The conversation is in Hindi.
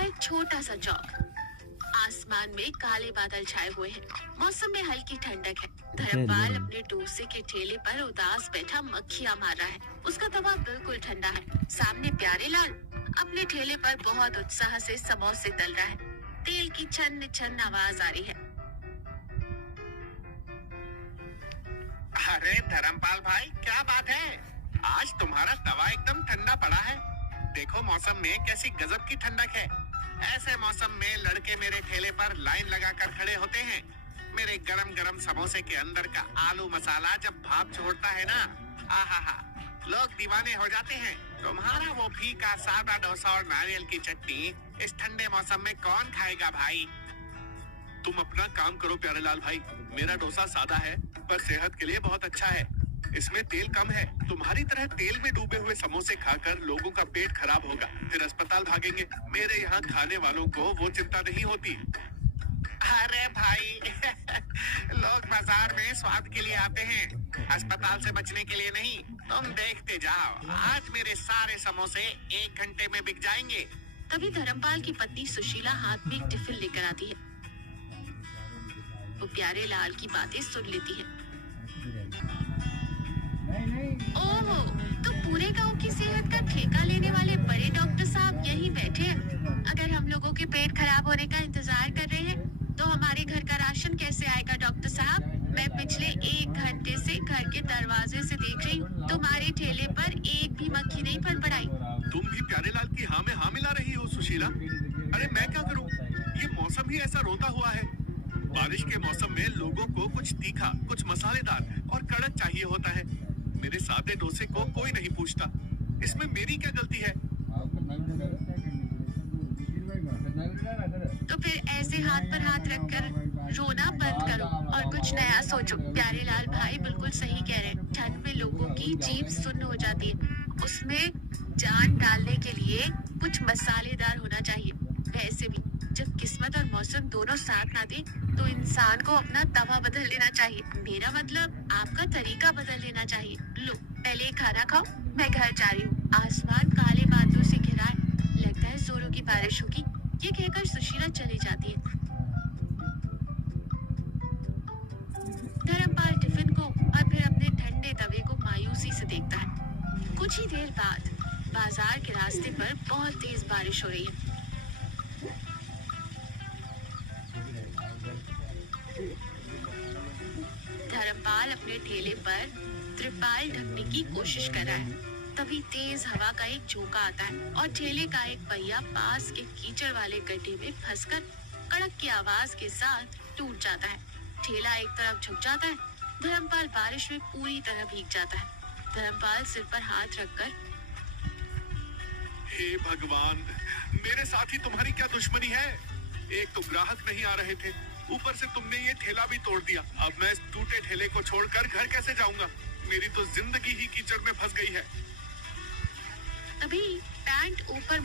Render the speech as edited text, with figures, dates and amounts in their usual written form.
का एक छोटा सा चौक। आसमान में काले बादल छाए हुए हैं। मौसम में हल्की ठंडक है। धर्मपाल अपने डोसे के ठेले पर उदास बैठा मक्खियां मार रहा है। उसका तवा बिल्कुल ठंडा है। सामने प्यारेलाल अपने ठेले पर बहुत उत्साह से समोसे तल रहा है। तेल की छन छन आवाज आ रही है। अरे धर्मपाल भाई, क्या बात है? आज तुम्हारा तवा एकदम ठंडा पड़ा है। देखो मौसम में कैसी गजब की ठंडक है। ऐसे मौसम में लड़के मेरे ठेले पर लाइन लगाकर खड़े होते हैं। मेरे गरम गरम समोसे के अंदर का आलू मसाला जब भाप छोड़ता है ना, आहा, लोग दीवाने हो जाते हैं। तुम्हारा वो फीका सादा डोसा और नारियल की चटनी इस ठंडे मौसम में कौन खाएगा भाई? तुम अपना काम करो प्यारेलाल भाई। मेरा डोसा सादा है पर सेहत के लिए बहुत अच्छा है। इसमें तेल कम है। तुम्हारी तरह तेल में डूबे हुए समोसे खाकर लोगों का पेट खराब होगा, फिर अस्पताल भागेंगे। मेरे यहाँ खाने वालों को वो चिंता नहीं होती। अरे भाई लोग बाजार में स्वाद के लिए आते हैं, अस्पताल से बचने के लिए नहीं। तुम देखते जाओ, आज मेरे सारे समोसे 1 घंटे में बिक जाएंगे। तभी धर्मपाल की पत्नी सुशीला हाथ में एक टिफिन लेकर आती है। वो प्यारेलाल की बातें सुन लेती है। ओहो, तो पूरे गांव की सेहत का ठेका लेने वाले बड़े डॉक्टर साहब यहीं बैठे हैं। अगर हम लोगों के पेट खराब होने का इंतजार कर रहे हैं तो हमारे घर का राशन कैसे आएगा डॉक्टर साहब? मैं पिछले 1 घंटे से घर के दरवाजे से देख रही हूँ, तुम्हारे ठेले पर एक भी मक्खी नहीं फड़फड़ाई। तुम भी प्यारेलाल की हाँ में हाँ मिला रही हो सुशीला। अरे मैं क्या करूँ, ये मौसम ही ऐसा रोता हुआ है। बारिश के मौसम में लोगों को कुछ तीखा, कुछ मसालेदार और कड़क चाहिए होता है। मेरे सादे डोसे को कोई नहीं पूछता। इसमें मेरी क्या गलती है? तो फिर ऐसे हाथ पर हाथ रखकर रोना बंद करो और कुछ नया सोचो। प्यारेलाल भाई बिल्कुल सही कह रहे हैं। ठंड में लोगों की जीभ सुन्न हो जाती है। उसमें जान डालने के लिए कुछ मसालेदार होना चाहिए। वैसे भी जब किस्मत और मौसम दोनों साथ ना दे तो इंसान को अपना तवा बदल लेना चाहिए। मेरा मतलब आपका तरीका बदल लेना चाहिए। लो पहले खाना खाओ, मैं घर जा रही हूँ। आसमान काले बादलों से घिरा है, लगता है जोरों की बारिश होगी। ये कहकर सुशीला चली जाती है। धर्मपाल टिफिन को और फिर अपने ठंडे तवे को मायूसी से देखता है। कुछ ही देर बाद बाजार के रास्ते पर बहुत तेज बारिश हो रही है। धर्मपाल अपने ठेले पर त्रिपाल ढकने की कोशिश कर रहा है। तभी तेज हवा का एक झोंका आता है और ठेले का एक पहिया पास के कीचड़ वाले गड्ढे में फंसकर कड़क की आवाज के साथ टूट जाता है। ठेला एक तरफ झुक जाता है। धर्मपाल बारिश में पूरी तरह भीग जाता है। धर्मपाल सिर पर हाथ रखकर, हे भगवान, मेरे साथ ही तुम्हारी क्या दुश्मनी है? एक तो ग्राहक नहीं आ रहे थे, ऊपर से तुमने ये ठेला भी तोड़ दिया। अब मैं इस टूटे ठेले को छोड़कर घर कैसे जाऊंगा? मेरी तो जिंदगी ही कीचड़ में फंस गई है। तभी पैंट ऊपर